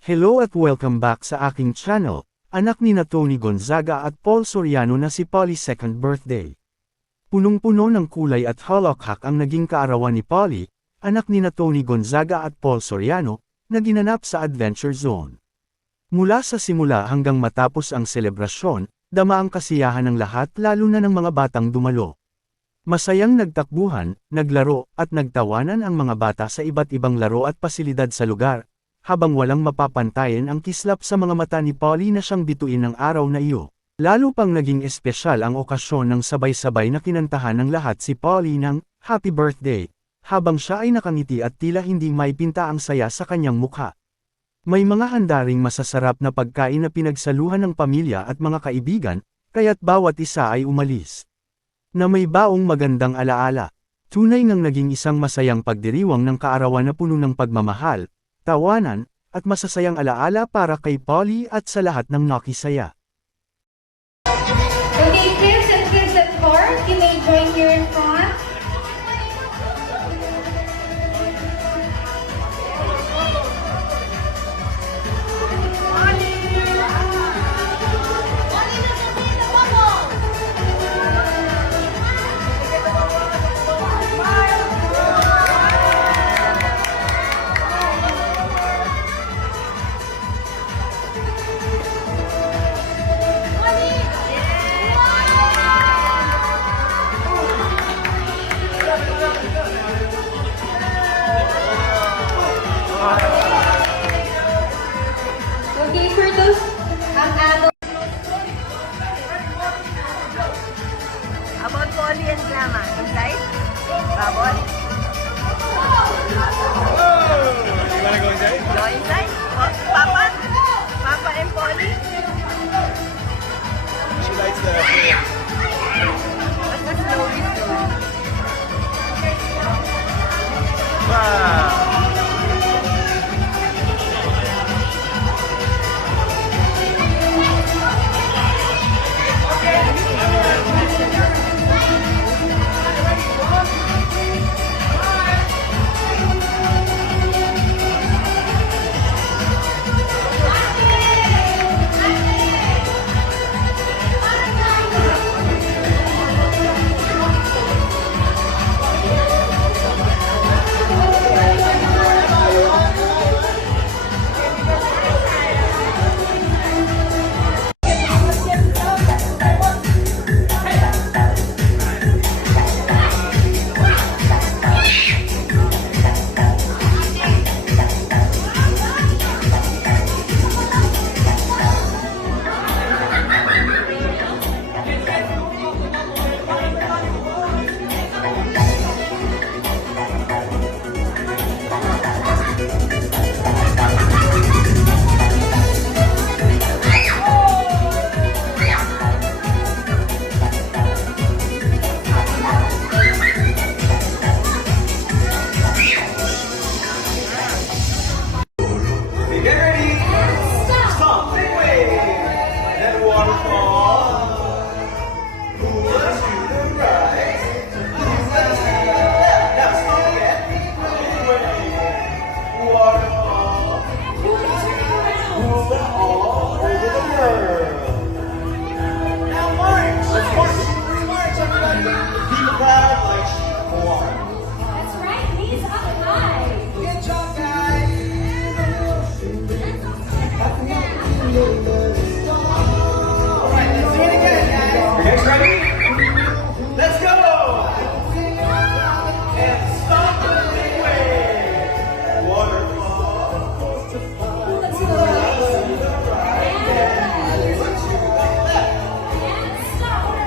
Hello at welcome back sa aking channel, anak ni na Tony Gonzaga at Paul Soriano na si Polly's second birthday. Punong-puno ng kulay at halokhak ang naging kaarawan ni Polly, anak ni na Tony Gonzaga at Paul Soriano, na ginanap sa Adventure Zone. Mula sa simula hanggang matapos ang selebrasyon, dama ang kasiyahan ng lahat lalo na ng mga batang dumalo. Masayang nagtakbuhan, naglaro, at nagtawanan ang mga bata sa iba't ibang laro at pasilidad sa lugar, habang walang mapapantayan ang kislap sa mga mata ni Polly na siyang bituin ng araw na iyo. Lalo pang naging espesyal ang okasyon ng sabay-sabay na kinantahan ng lahat si Polly ng Happy Birthday, habang siya ay nakangiti at tila hindi maipinta ang saya sa kanyang mukha. May mga handa ring masasarap na pagkain na pinagsaluhan ng pamilya at mga kaibigan, kaya't bawat isa ay umalis na may baong magandang alaala. Tunay ngang naging isang masayang pagdiriwang ng kaarawan na puno ng pagmamahal, tawanan, at masasayang alaala para kay Polly at sa lahat ng nakisaya. Okay, kids at court, you may join here in front. Okay, for those adults. About Polly and Grandma, inside? Babon? You wanna go inside? Go inside? Oh, Papa? Papa and Polly? She likes the food. What's the slowest one? Wow. Get ready! Stop! Big wave! Then waterfall. Coolers to the right. Coolers to the left. Now stop again. Big wave. Waterfall. Coolers all over the world. Now march! Let's march! March, everybody! Keep it proud like sheep one. That's right, knees up high. Good job, guys! Alright, let's do it again, guys. You guys ready? Let's go! And stop the big wave. Waterfall. Let's go. To the right. And to the left. And stop.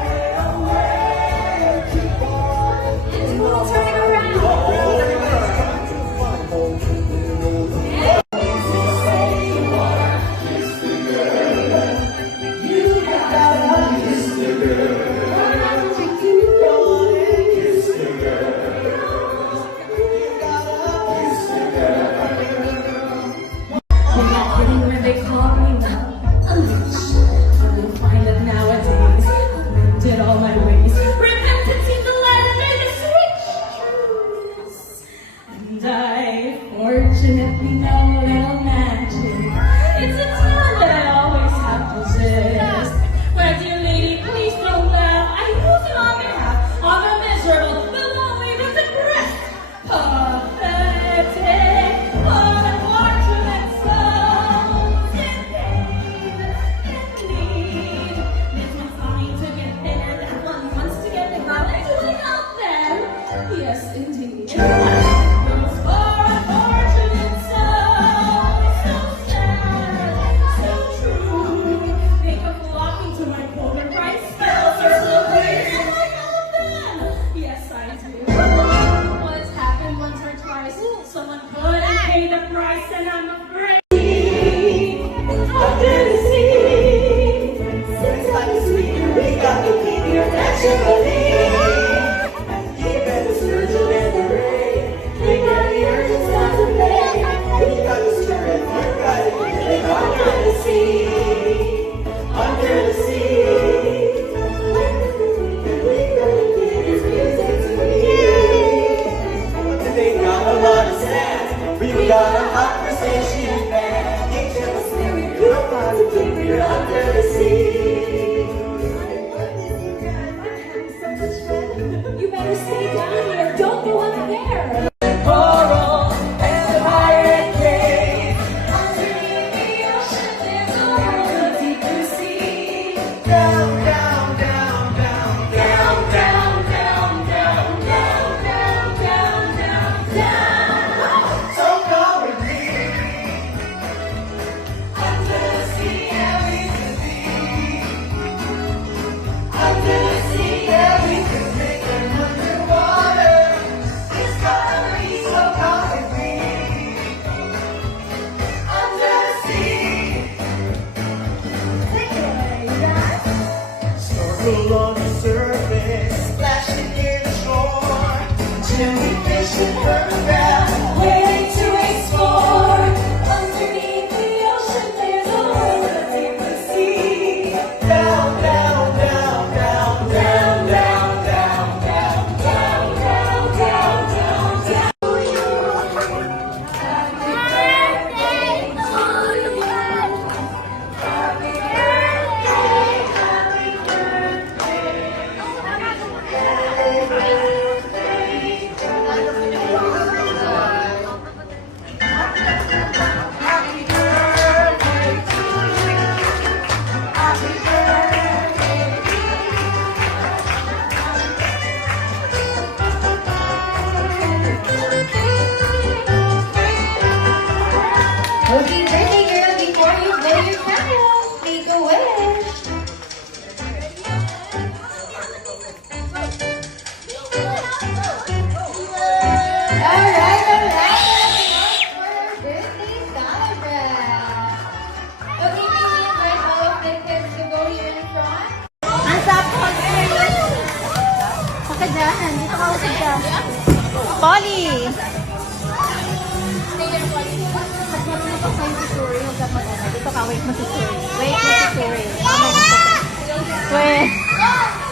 And we'll turn it around. I'm not kidding when they call me you'll find that nowadays I did all my ways. Repentance is the letter and a switch. And I fortunately know little magic. pay the price and I'm afraid. Under the sea, since I'm a sweeter, we got to keep your naturally. Even the sturgeon and the ray, we got the urgent sounds of play. We got the strength, we got it, feeling under the sea. Under the sea. And we got to give his music to me. They got a lot of sand, we got a hot precision band. Each of us very good, positive, we're under the sea. You better stay down here, don't go up there. Coral and the pirate cave. Underneath the ocean, there's a world of deeper sea. Down, down, down, down, down, down, down, down, down, down, down, down, down. So come with me. Under the sea, yeah, we could be. Under the sea, yeah, we could make them underwater. Discovery, so come with me. Under the sea. Snorkel on the surface, splashing near the shore. Jellyfish and vertebrae, waiting to explore. Underneath the ocean, there's a world of deeper sea. Down, down, down, down, down, down, down, down, down, down, down, down, down. Happy birthday to you. Happy birthday, happy Okay, birthday girl, before you blow your candles, make a wish. Alright, for our birthday celebrant. Okay, can we invite all of the kids to go here in front? Ang sapon. Saka dyan. Dito ka usap ka. Polly! Dito ka, wait mo si Suri. Wait mo si Suri. Wait.